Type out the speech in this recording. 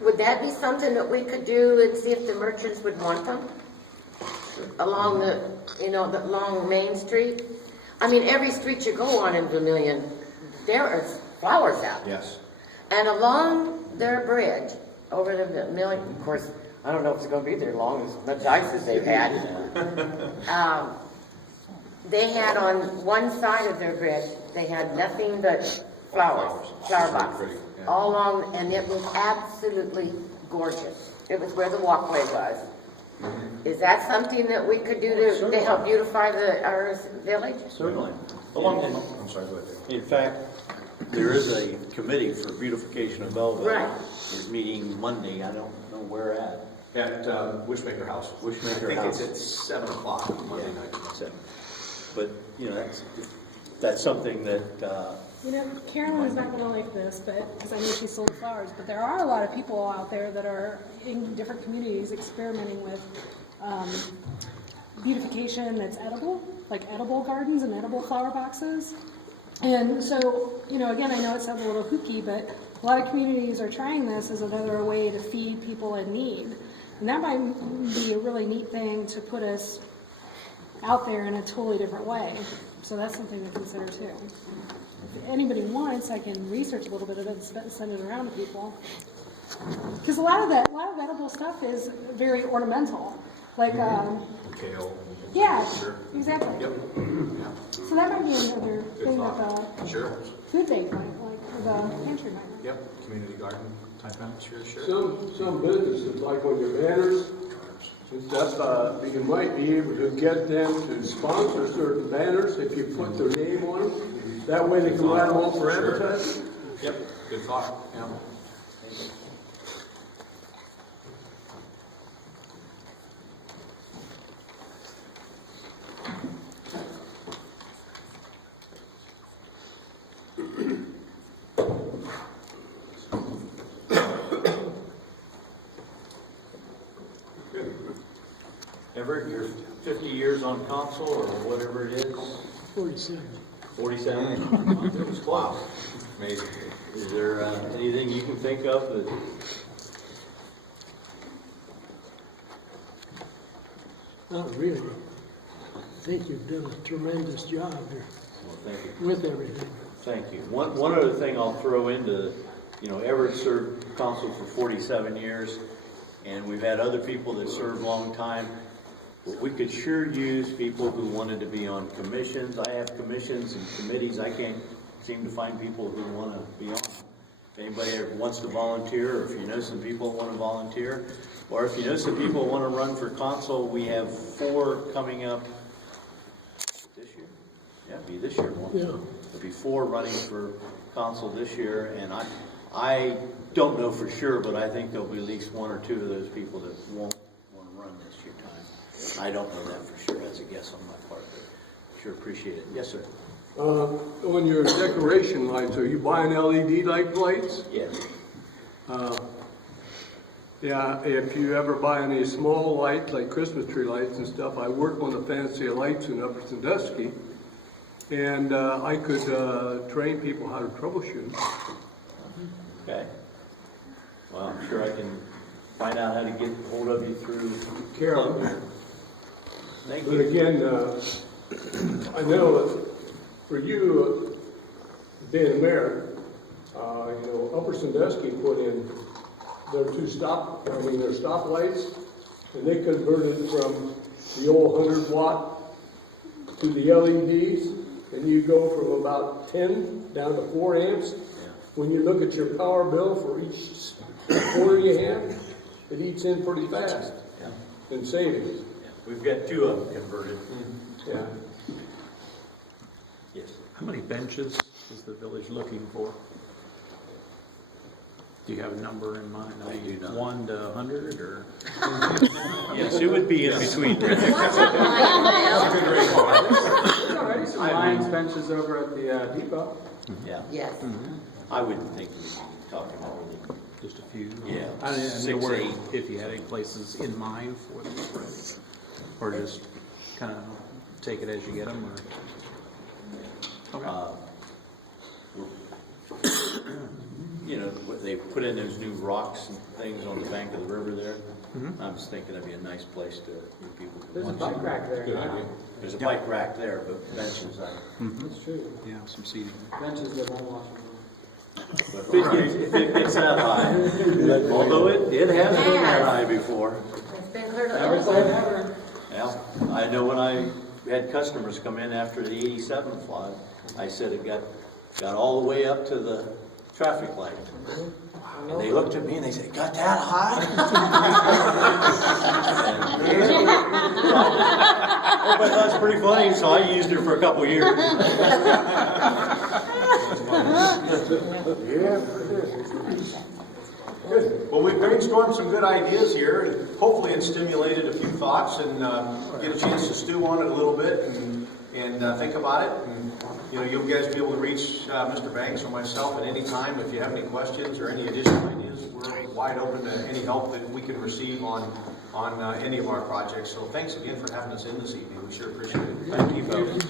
Would that be something that we could do and see if the merchants would want them? Along along Main Street? I mean, every street you go on in Vermillion, there are flowers out. Yes. And along their bridge, over the Vermillion, of course, I don't know if it's gonna be there long, as much ice as they've had. They had on one side of their bridge, they had nothing but flowers, flower boxes, Pretty, yeah. all along, and it was absolutely gorgeous. It was where the walkway was. Is that something that we could do to help beautify our village? Certainly. I'm sorry, go ahead. In fact, there is a committee for beautification of Belleville. Right. Is meeting Monday, I don't know where at. At Wishmaker House. Wishmaker I think House. it's at 7 o'clock on Monday night. So, but, that's something that, Carolyn's not gonna like this, because I know she sold flowers, but there are a lot of people out there that are in different communities experimenting with beautification that's edible, like edible gardens and edible flower boxes. And so, again, I know it sounds a little kooky, but a lot of communities are trying this as another way to feed people in need. And that might be a really neat thing to put us out there in a totally different way. So that's something to consider too. If anybody wants, I can research a little bit of it and send it around to people. Because a lot of edible stuff is very ornamental. Like, Kale. yeah, Sure. exactly. Yep. Yeah. So that might be another Good thing that thought. the Sure. food bank might, like the pantry might. Yep. Community garden type thing. Sure. Some businesses, like when your banners and stuff, you might be able to get them to sponsor certain banners if you put their name on them. That way they can write them on for Sure. advertising. Yep. Good thought. Yeah. Everett, you're 50 years on council or whatever it is? 47. 47? It was wow. Amazing. Is there anything you can think of that? Not really. I think you've done a tremendous job here Well, thank you. with everything. Thank you. One other thing I'll throw into, Everett served council for 47 years, and we've had other people that served a long time. But we could sure use people who wanted to be on commissions. I have commissions and committees. I can't seem to find people who want to be on. If anybody ever wants to volunteer, or if you know some people who want to volunteer, or if you know some people who want to run for council, we have 4 coming up this year. Yeah, it'll be this year. Won't it? Yeah. There'll be 4 running for council this year, and I don't know for sure, but I think there'll be at least 1 or 2 of those people that won't want to run this year time. I don't know that for sure. That's a guess on my part, but sure appreciate it. Yes, sir. On your decoration lights, are you buying LED lights? Yes. Yeah, if you ever buy any small lights, like Christmas tree lights and stuff, I work on the fancy lights in Upper Sandusky, and I could train people how to troubleshoot. Okay. Well, I'm sure I can find out how to get hold of you through Carolyn. Thank But you. again, I know that for you, being mayor, Upper Sandusky put in their 2 stoplights, and they converted from the old 100-watt to the LEDs, and you go from about 10 down to 4 amps. Yeah. When you look at your power bill for each quarter you have, it eats in pretty fast Yeah. in savings. Yeah. We've got 2 of them converted. Yeah. Yes. How many benches is the village looking for? Do you have a number in mind? I do not. 1 to 100 or? Yes, it would be in between. Already some Lions benches over at the depot. Yeah. Yes. I wouldn't think we'd be talking about really. Just a few? Yeah, I didn't 6, know where, 8. if you had any places in mind for this already, or just kind of take it as you get them, or? Okay. you know, they put in those new rocks and things on the bank of the river there. I was thinking that'd be a nice place to, you people could There's a lunch. bike rack there Good now. idea. There's a bike rack there, but benches, That's true. Yeah, some seating. Benches that won't wash them. but if it gets that high, although it has been that high before. It's been clear to Never say never. Yeah, I know when I had customers come in after the 87 flood, I said it got all the way up to the traffic light. And they looked at me and they said, "Got that high?" Everybody thought it was pretty funny, so I used it for a couple of years. Good. Well, we brainstormed some good ideas here, and hopefully it stimulated a few thoughts and get a chance to stew on it a little bit and think about it. And, you know, you'll guys be able to reach Mr. Banks or myself at any time if you have any questions or any additional ideas. We're wide open to any help that we can receive on any of our projects. So thanks again for having us in this evening. We sure appreciate it. Thank you, folks.